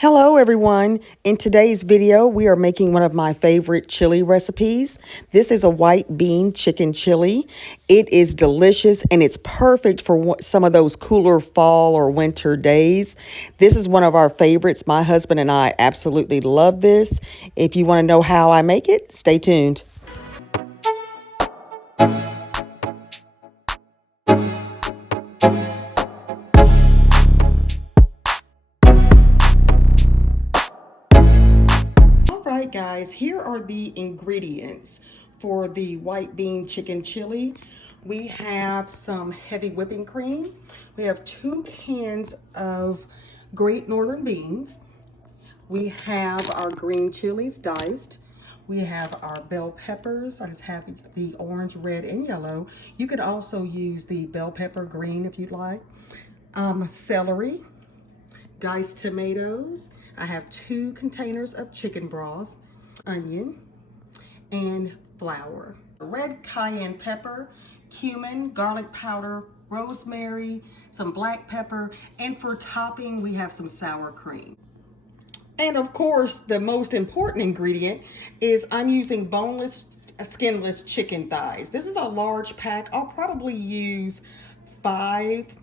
Hello everyone. In today's video, we are making one of my favorite chili recipes. This is a white bean chicken chili. It is delicious and it's perfect for some of those cooler fall or winter days. This is one of our favorites. My husband and I absolutely love this. If you want to know how I make it, stay tuned. Alright guys, here are the ingredients for the white bean chicken chili. We have some heavy whipping cream. We have 2 cans of Great Northern beans. We have our green chilies diced. We have our bell peppers. I just have the orange, red, and yellow. You could also use the bell pepper green if you'd like. Celery, diced tomatoes. I have 2 containers of chicken broth, onion, and flour. Red cayenne pepper, cumin, garlic powder, rosemary, some black pepper, and for topping, we have some sour cream. And of course, the most important ingredient is I'm using boneless, skinless chicken thighs. This is a large pack. I'll probably use 5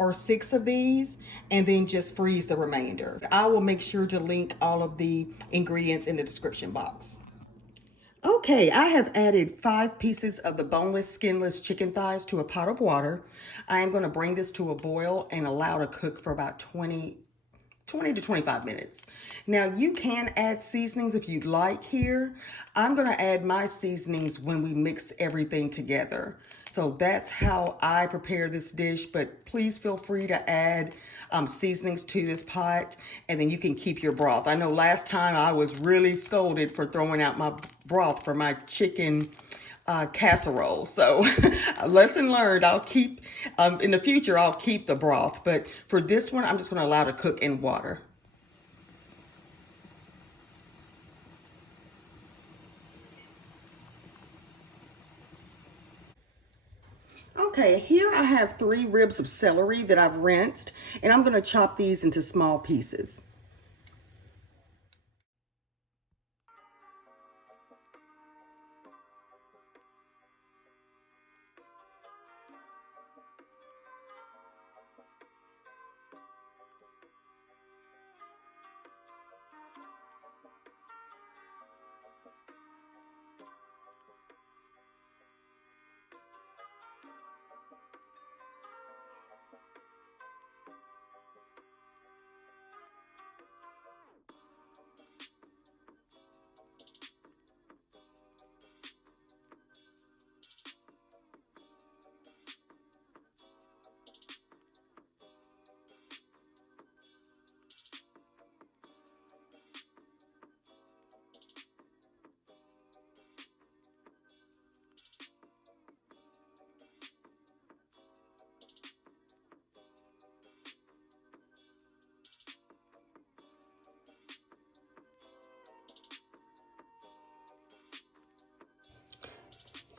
or 6 of these and then just freeze the remainder. I will make sure to link all of the ingredients in the description box. Okay, I have added 5 pieces of the boneless, skinless chicken thighs to a pot of water. I am going to bring this to a boil and allow it to cook for about 20 to 25 minutes. Now you can add seasonings if you'd like here. I'm gonna add my seasonings when we mix everything together. So that's how I prepare this dish, but please feel free to add seasonings to this pot and then you can keep your broth. I know last time I was really scolded for throwing out my broth for my chicken casserole. So lesson learned, I'll keep, in the future, I'll keep the broth. But for this one, I'm just going to allow it to cook in water. Okay, here I have 3 ribs of celery that I've rinsed, and I'm going to chop these into small pieces.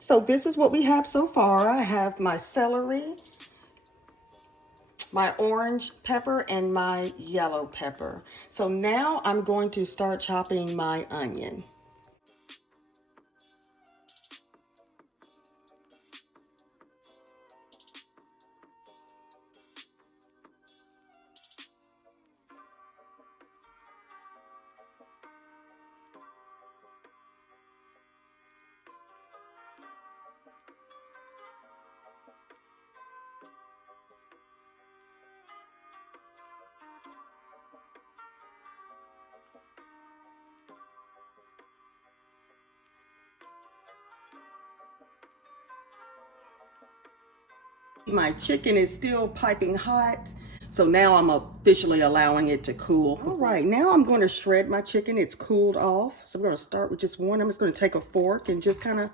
So this is what we have so far. I have my celery, my orange pepper, and my yellow pepper. So now I'm going to start chopping my onion. My chicken is still piping hot, so now I'm officially allowing it to cool. All right, now I'm going to shred my chicken. It's cooled off, so I'm going to start with just one. I'm just going to take a fork and just kind of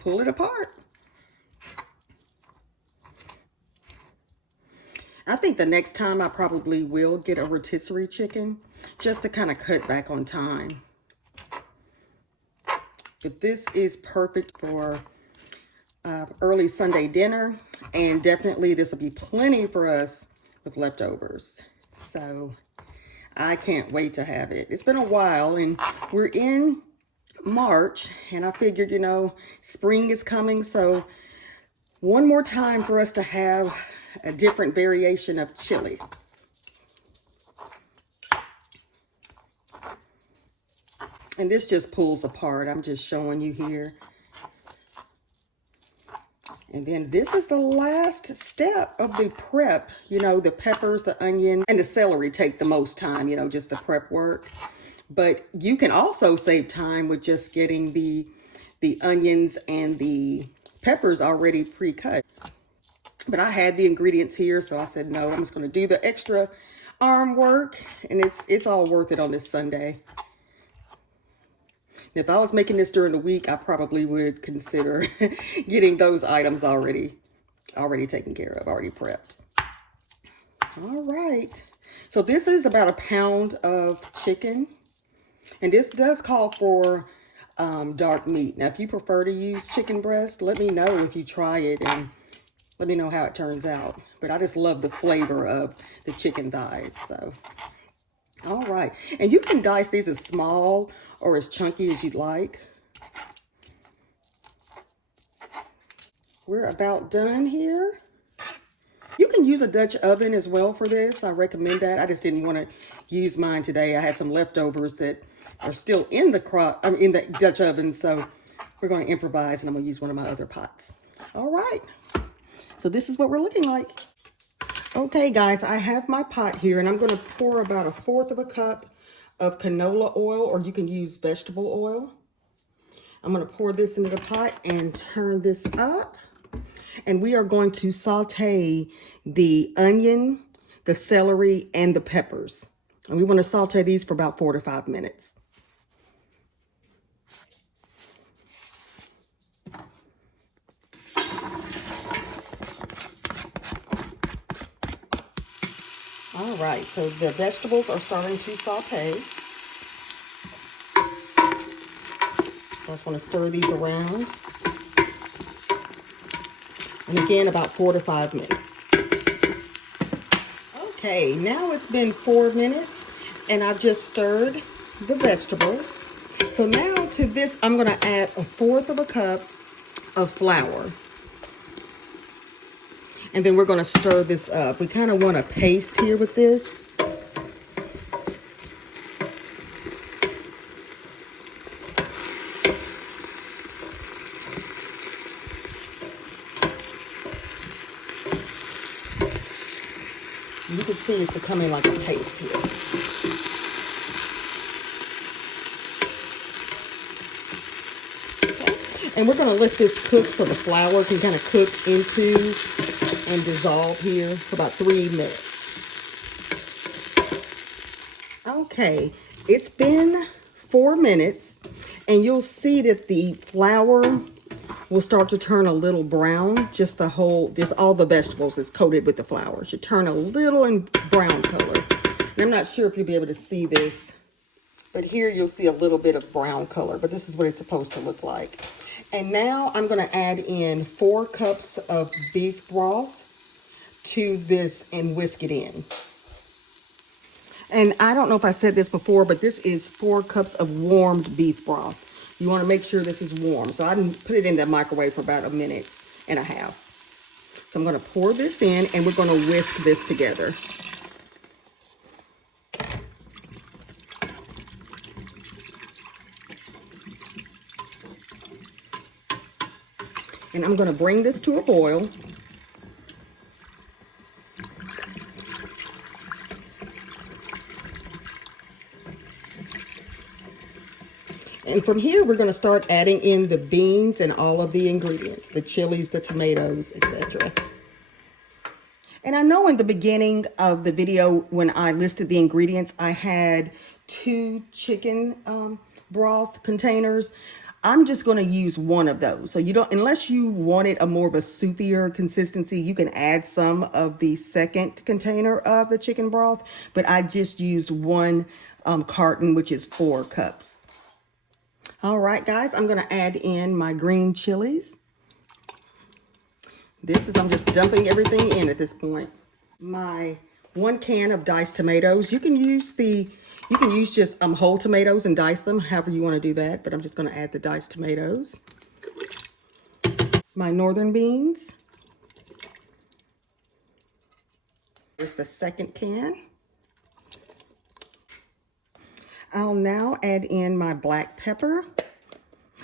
pull it apart. I think the next time I probably will get a rotisserie chicken just to kind of cut back on time. But this is perfect for early Sunday dinner, and definitely this will be plenty for us with leftovers. So I can't wait to have it. It's been a while, and we're in March, and I figured, you know, spring is coming, so one more time for us to have a different variation of chili. And this just pulls apart. I'm just showing you here. And then this is the last step of the prep. You know, the peppers, the onion, and the celery take the most time, you know, just the prep work. But you can also save time with just getting the onions and the peppers already pre-cut. But I had the ingredients here, so I said, no, I'm just going to do the extra arm work, and it's all worth it on this Sunday. If I was making this during the week, I probably would consider getting those items already taken care of, already prepped. All right. So this is about a pound of chicken. And this does call for dark meat. Now, if you prefer to use chicken breast, let me know if you try it and let me know how it turns out. But I just love the flavor of the chicken thighs, so... All right, and you can dice these as small or as chunky as you'd like. We're about done here. You can use a Dutch oven as well for this. I recommend that. I just didn't want to use mine today. I had some leftovers that are still in the Dutch oven, so we're going to improvise, and I'm going to use one of my other pots. All right, so this is what we're looking like. Okay, guys, I have my pot here, and I'm going to pour about 1/4 cup of canola oil, or you can use vegetable oil. I'm going to pour this into the pot and turn this up. And we are going to saute the onion, the celery, and the peppers. And we want to saute these for about 4 to 5 minutes. All right, so the vegetables are starting to saute. I just want to stir these around. And again, about 4 to 5 minutes. Okay, now it's been 4 minutes, and I've just stirred the vegetables. So now to this, I'm going to add 1/4 cup of flour. And then we're going to stir this up. We kind of want a paste here with this. You can see it's becoming like a paste here. Okay. And we're going to let this cook so the flour can kind of cook into and dissolve here for about 3 minutes. Okay, it's been 4 minutes, and you'll see that the flour will start to turn a little brown. Just all the vegetables is coated with the flour. It should turn a little in brown color. And I'm not sure if you'll be able to see this, but here you'll see a little bit of brown color, but this is what it's supposed to look like. And now I'm going to add in 4 cups of beef broth to this and whisk it in. And I don't know if I said this before, but this is 4 cups of warmed beef broth. You want to make sure this is warm. So I put it in the microwave for about 1.5 minutes. So I'm going to pour this in, and we're going to whisk this together. And I'm going to bring this to a boil. And from here, we're going to start adding in the beans and all of the ingredients, the chilies, the tomatoes, etc. And I know in the beginning of the video, when I listed the ingredients, I had 2 chicken broth containers. I'm just going to use one of those. So you don't, unless you wanted a more of a soupier consistency, you can add some of the second container of the chicken broth. But I just used 1 carton, which is 4 cups. All right, guys, I'm going to add in my green chilies. I'm just dumping everything in at this point. My 1 can of diced tomatoes. You can use just whole tomatoes and dice them, however you want to do that, but I'm just going to add the diced tomatoes. My northern beans. Here's the 2nd can. I'll now add in my black pepper.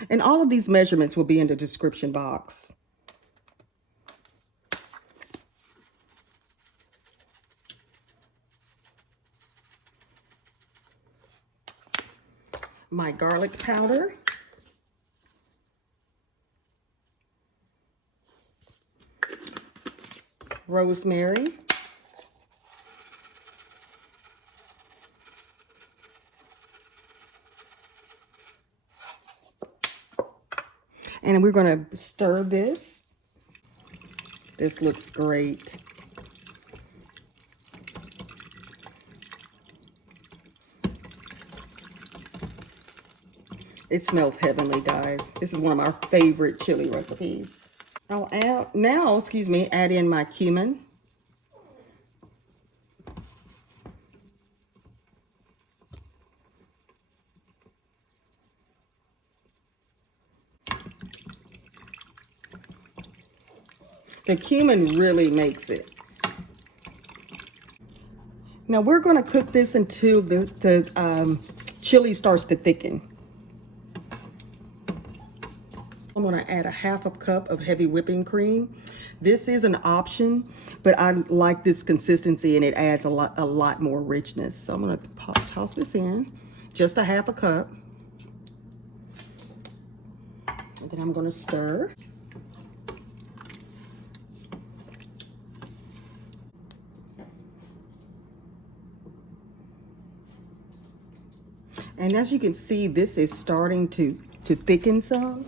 And all of these measurements will be in the description box. My garlic powder. Rosemary. And we're going to stir this. This looks great. It smells heavenly, guys. This is one of my favorite chili recipes. I'll add in my cumin. The cumin really makes it. Now we're going to cook this until the chili starts to thicken. I'm going to add a 1/2 cup of heavy whipping cream. This is an option, but I like this consistency and it adds a lot more richness. So I'm going to toss this in, just a 1/2 cup. And then I'm going to stir. And as you can see, this is starting to thicken some.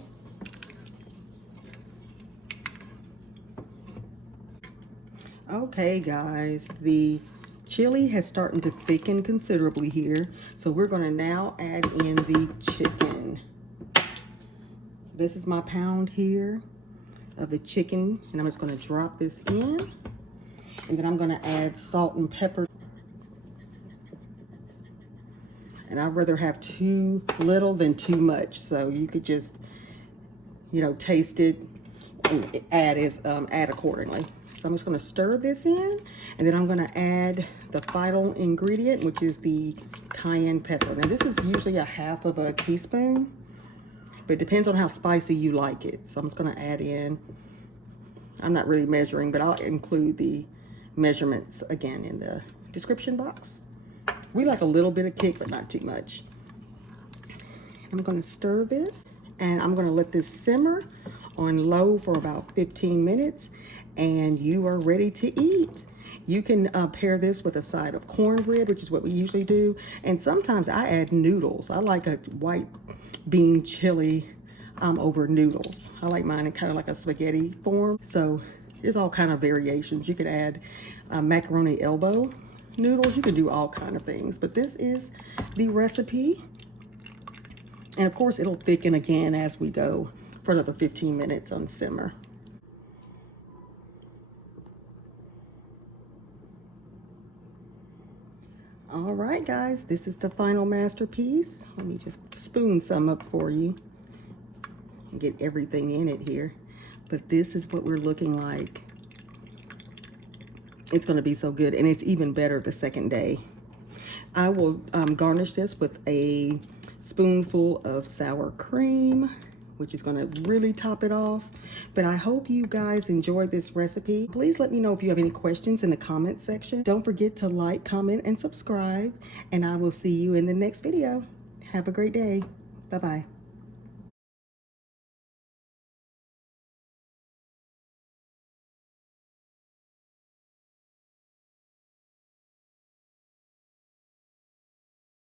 Okay, guys, the chili has started to thicken considerably here. So we're going to now add in the chicken. This is my pound here of the chicken, and I'm just going to drop this in. And then I'm going to add salt and pepper. And I'd rather have too little than too much. So you could just, taste it and add accordingly. So I'm just going to stir this in, and then I'm going to add the final ingredient, which is the cayenne pepper. Now this is usually a 1/2 teaspoon, but it depends on how spicy you like it. So I'm just going to add in, I'm not really measuring, but I'll include the measurements again in the description box. We like a little bit of kick, but not too much. I'm going to stir this, and I'm going to let this simmer on low for about 15 minutes, and you are ready to eat. You can pair this with a side of cornbread, which is what we usually do, and sometimes I add noodles. I like a white bean chili over noodles. I like mine in kind of like a spaghetti form, so there's all kind of variations. You could add macaroni elbow noodles. You can do all kind of things, but this is the recipe. And of course it'll thicken again as we go for another 15 minutes on simmer. All right, guys, this is the final masterpiece. Let me just spoon some up for you and get everything in it here. But this is what we're looking like. It's going to be so good, and it's even better the second day. I will garnish this with a spoonful of sour cream, which is going to really top it off. But I hope you guys enjoyed this recipe. Please let me know if you have any questions in the comment section. Don't forget to like, comment, and subscribe, and I will see you in the next video. Have a great day. Bye-bye.